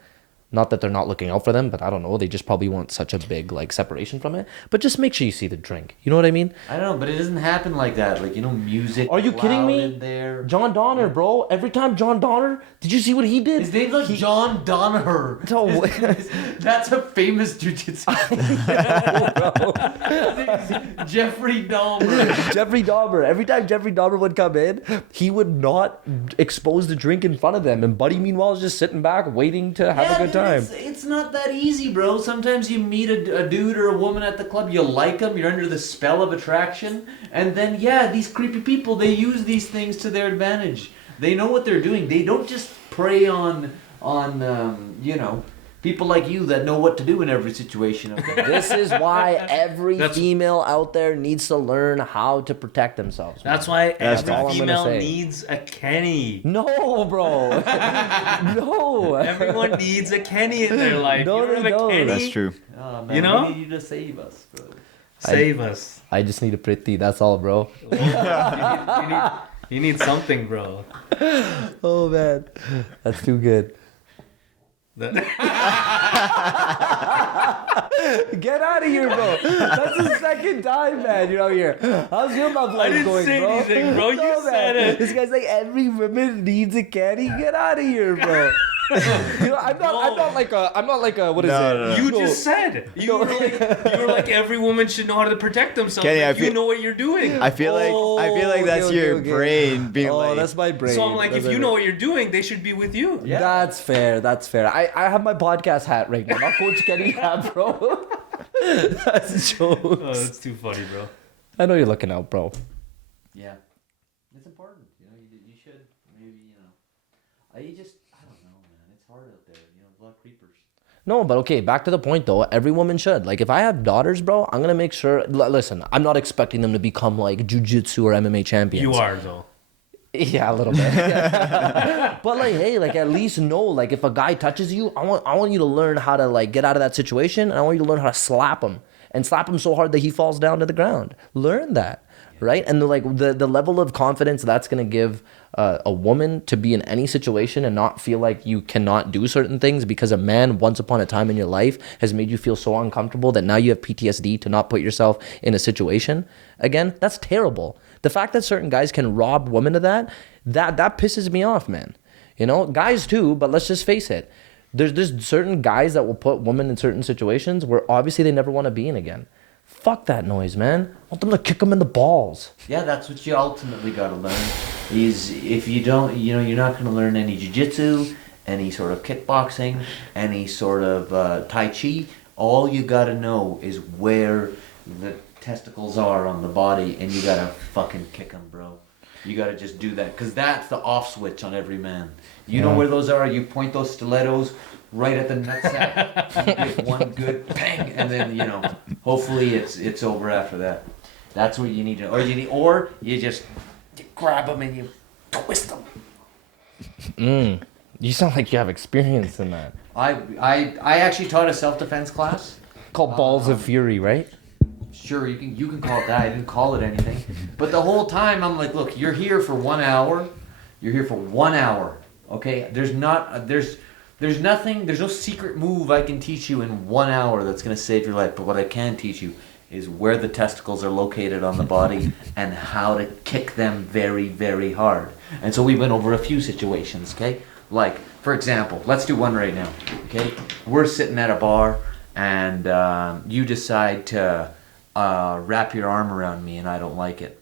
Not that they're not looking out for them, but I don't know. They just probably want such a big like separation from it. But just make sure you see the drink. You know what I mean? I don't know, but it doesn't happen like that. Like, you know, music. Are you kidding me? In there. John Donner, bro. Every time John Donner, did you see what he did? His name's like John Donner. No, that's a famous jujitsu. Jeffrey Dahmer. Jeffrey Dahmer. Every time Jeffrey Dahmer would come in, he would not expose the drink in front of them. And Buddy, meanwhile, is just sitting back waiting to have a good time. It's not that easy, bro. Sometimes you meet a dude or a woman at the club, you like them, you're under the spell of attraction, and then, yeah, these creepy people, they use these things to their advantage. They know what they're doing. They don't just prey on you know, people like you that know what to do in every situation. Okay? This is why every female out there needs to learn how to protect themselves. That's why That's every all I'm gonna female say. needs a Kenny. No, bro. No. Everyone needs a Kenny in their life. No, you don't they have a don't. Kenny? That's true. Oh, man, You know? we need you to save us, bro. Save us. I just need a pretty. That's all, bro. You need something, bro. Oh, man. That's too good. Get out of here, bro. That's the second time, man, you're out here. How's your mouth I life didn't going, say bro? anything, bro. You No, said man. it. This guy's like, every woman needs a caddy. Get out of here, bro. You know, I'm not like a, what is it? No. You just said you were like every woman should know how to protect themselves. Kenny, Like, I feel- you know what you're doing. I feel like that's okay, your okay. brain being Oh, like. that's my brain. So I'm like, That's if my you brain. know what you're doing, they should be with you. Yeah. That's fair. That's fair. I have my podcast hat right now. Not Coach Kenny hat, bro. That's jokes. Oh, that's too funny, bro. I know you're looking out, bro. Yeah. It's important. You know, you should maybe, you know. I don't know, man. It's hard out there. You know, a lot of creepers. No, but okay, back to the point though. Every woman should. Like, if I have daughters, bro, I'm gonna make sure. Listen, I'm not expecting them to become like jujitsu or MMA champions. You are though. Yeah, a little bit. But like, hey, like at least know, like if a guy touches you, I want you to learn how to like get out of that situation, and I want you to learn how to slap him so hard that he falls down to the ground. Learn that, right? And the level of confidence that's gonna give a woman to be in any situation and not feel like you cannot do certain things because a man once upon a time in your life has made you feel so uncomfortable that now you have PTSD to not put yourself in a situation again. That's terrible. The fact that certain guys can rob women of that pisses me off, man. You know, guys too, but let's just face it. There's certain guys that will put women in certain situations where obviously they never want to be in again. Fuck that noise, man. I want them to kick them in the balls. Yeah, that's what you ultimately got to learn. Is if you don't, you know, you're not going to learn any jiu-jitsu, any sort of kickboxing, any sort of tai chi. All you got to know is where the testicles are on the body, and you got to fucking kick them, bro. You got to just do that, because that's the off switch on every man. You know where those are. You point those stilettos right at the nutsack. You get one good bang, and then, you know, hopefully it's over after that. That's what you need to, or you just grab them and you twist them. You sound like you have experience in that. I actually taught a self-defense class. Called Balls of Fury, right? Sure, you can call it that. I didn't call it anything. But the whole time I'm like, look, you're here for 1 hour. You're here for 1 hour. Okay? There's no secret move I can teach you in 1 hour that's gonna save your life. But what I can teach you is where the testicles are located on the body and how to kick them very, very hard. And so we went over a few situations, okay? Like, for example, let's do one right now, okay? We're sitting at a bar and you decide to wrap your arm around me and I don't like it.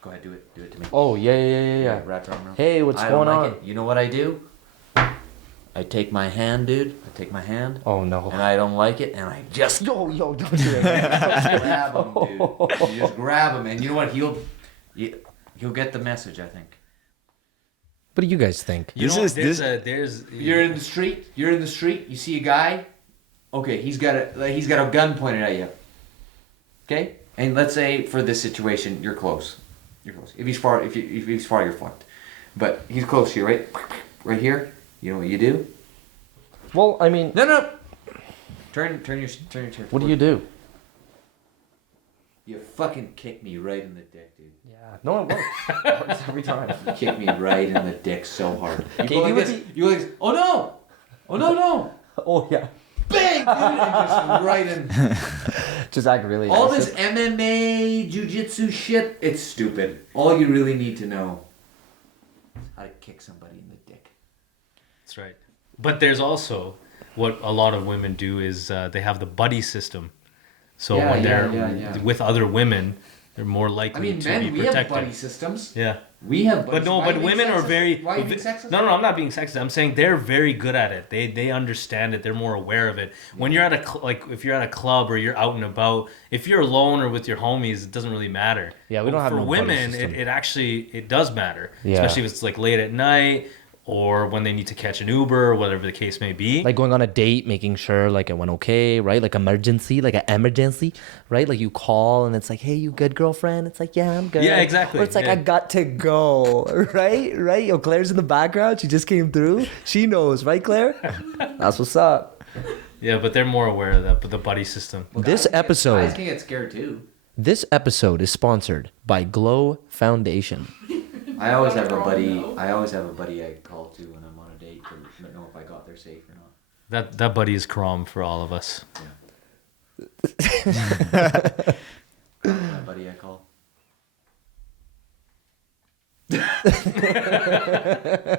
Go ahead, do it to me. Oh, yeah. Wrap your arm around. Hey, what's I going don't on? like it. You know what I do? I take my hand, dude. I take my hand. Oh no. And I don't like it, and I just Yo, don't do it. grab him, dude. You just grab him, and you know what? He'll get the message, I think. What do you guys think? You This know, is- there's this- there's You're in the street. You see a guy. Okay, he's got a gun pointed at you. Okay, and let's say for this situation, you're close. You're close. If he's far, you're fucked. But he's close to you, right? Right here. You know what you do? Well, I mean, No. Turn your chair. what do you do? You fucking kick me right in the dick, dude. Yeah. No, it works. It works every time. You kick me right in the dick so hard. You Okay, go like you this. would You go like this. Oh no! Oh no! Oh yeah. Bang! Dude, and just right in. Just act really. All nice. this MMA, jiu-jitsu shit, it's stupid. All you really need to know is how to kick somebody in the dick. That's right. But there's also what a lot of women do is they have the buddy system. So Yeah, when they're yeah. with other women, they're more I likely mean, to men, be we have protected. buddy systems. Yeah. We have But buddies. no, Why but are you being women are sexist? very. Why are you being sexist? No, I'm not being sexist. I'm saying they're very good at it. They understand it. They're more aware of it. When you're at if you're at a club or you're out and about, if you're alone or with your homies, it doesn't really matter. Yeah, we don't have for no buddy women. system. It actually does matter, Yeah. especially if it's like late at night or when they need to catch an Uber or whatever the case may be. Like going on a date, making sure like it went okay, right? Like an emergency, right? Like you call and it's like, hey, you good, girlfriend? It's like, yeah, I'm good. Yeah, exactly, Or it's like, yeah. I got to go, right? Right? Yo, Claire's in the background. She just came through. She knows, right, Claire? That's what's up. Yeah, but they're more aware of that. But the buddy system. This Guys episode, can get scared too. this episode is sponsored by Glow Foundation. I always have a buddy I call to when I'm on a date to know if I got there safe or not. That buddy is Khurrum for all of us. My buddy I call.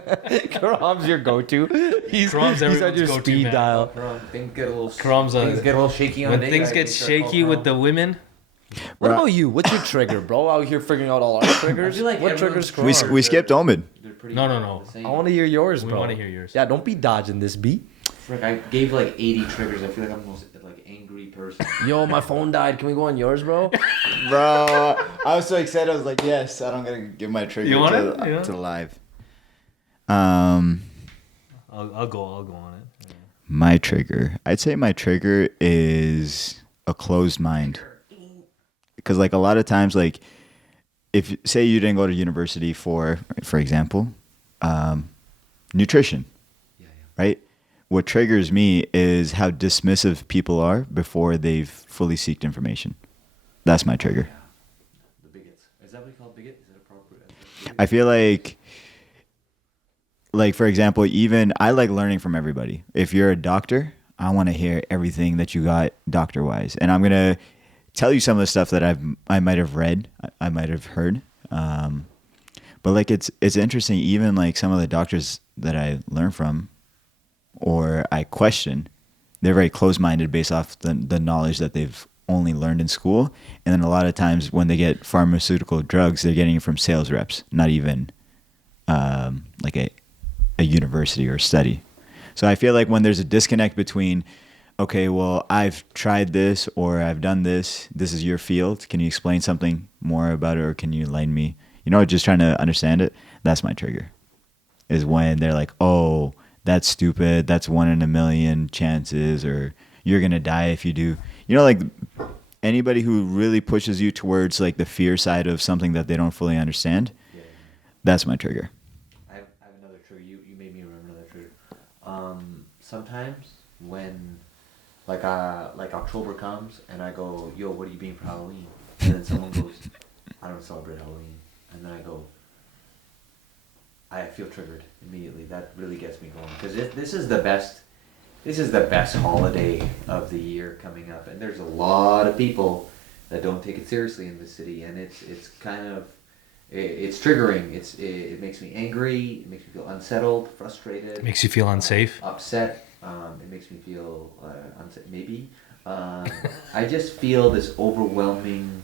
Khurrum's your go-to. Khurrum's he's on everyone's your go-to, speed man. dial. Things get a little. Khurrum's a- things get a little shaky on When a date. things I get start calling shaky with Khurrum. the women, What about you? What's your trigger, bro? Out here figuring out all our triggers. I feel like What everyone's triggers triggers Khurrum? We skipped Omid. They're pretty No. the same. I want to hear yours, we bro. want to hear yours. Yeah, don't be dodging this beat. Frick, I gave like 80 triggers. I feel like I'm the most like angry person. Yo, my phone died. Can we go on yours, bro? Bro, I was so excited. I was like, yes, I don't gotta give my trigger You want to, it? Yeah. to the live. I'll go on it. My trigger. I'd say my trigger is a closed mind. Because like a lot of times, like if say you didn't go to university for example, nutrition, right? What triggers me is how dismissive people are before they've fully seeked information. That's my trigger. The bigots. Is that what you call bigot? Is that appropriate? I feel like for example, even I like learning from everybody. If you're a doctor, I want to hear everything that you got doctor wise, and I'm gonna tell you some of the stuff that I might have read, I might have heard. But like it's interesting. Even like some of the doctors that I learn from, or I question, they're very close-minded based off the knowledge that they've only learned in school. And then a lot of times when they get pharmaceutical drugs, they're getting it from sales reps, not even like a university or study. So I feel like when there's a disconnect between, okay, well, I've tried this or I've done this, this is your field, can you explain something more about it or can you enlighten me? You know, just trying to understand it. That's my trigger. Is when they're like, oh, that's stupid, that's 1 in a million chances, or you're going to die if you do. You know, like anybody who really pushes you towards like the fear side of something that they don't fully understand, that's my trigger. I have another trigger. You made me remember another trigger. Sometimes when like October comes and I go, yo, what are you being for Halloween? And then someone goes, I don't celebrate Halloween. And then I go, I feel triggered immediately. That really gets me going because this is the best holiday of the year coming up, and there's a lot of people that don't take it seriously in the city, and it's kind of it's triggering. It makes me angry. It makes me feel unsettled, frustrated. Makes you feel unsafe. Upset. It makes me feel unsafe. Maybe. I just feel this overwhelming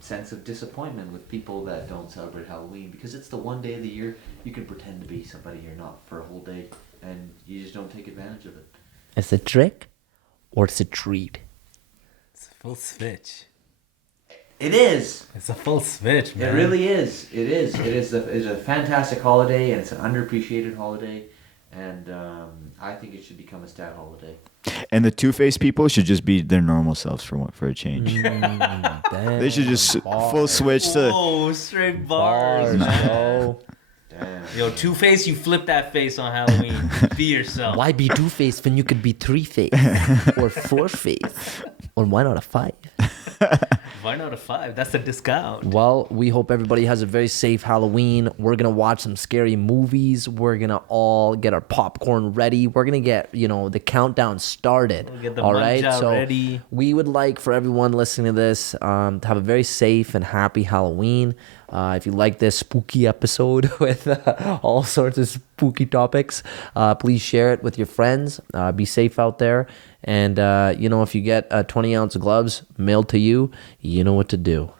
sense of disappointment with people that don't celebrate Halloween because it's the one day of the year you can pretend to be somebody you're not for a whole day. and you just don't take advantage of it. It's a trick or it's a treat? It's a full switch. It is. It's a full switch, man. It really is. It is. It's a fantastic holiday, and it's an underappreciated holiday, and I think it should become a stat holiday. And the two-faced people should just be their normal selves for a change. They should just full switch to. Whoa, straight bars. Bro. Damn. Yo, Two-Face, you flip that face on Halloween. Be yourself. Why be two-faced when you could be three-faced or four-faced? Or why not a 5? Why not a 5? That's a discount. Well, we hope everybody has a very safe Halloween. We're going to watch some scary movies. We're going to all get our popcorn ready. We're going to get, the countdown started. We'll get the all right? munch out So ready. we would like for everyone listening to this to have a very safe and happy Halloween. If you like this spooky episode with all sorts of spooky topics, please share it with your friends. Be safe out there. And, if you get 20-ounce gloves mailed to you, you know what to do.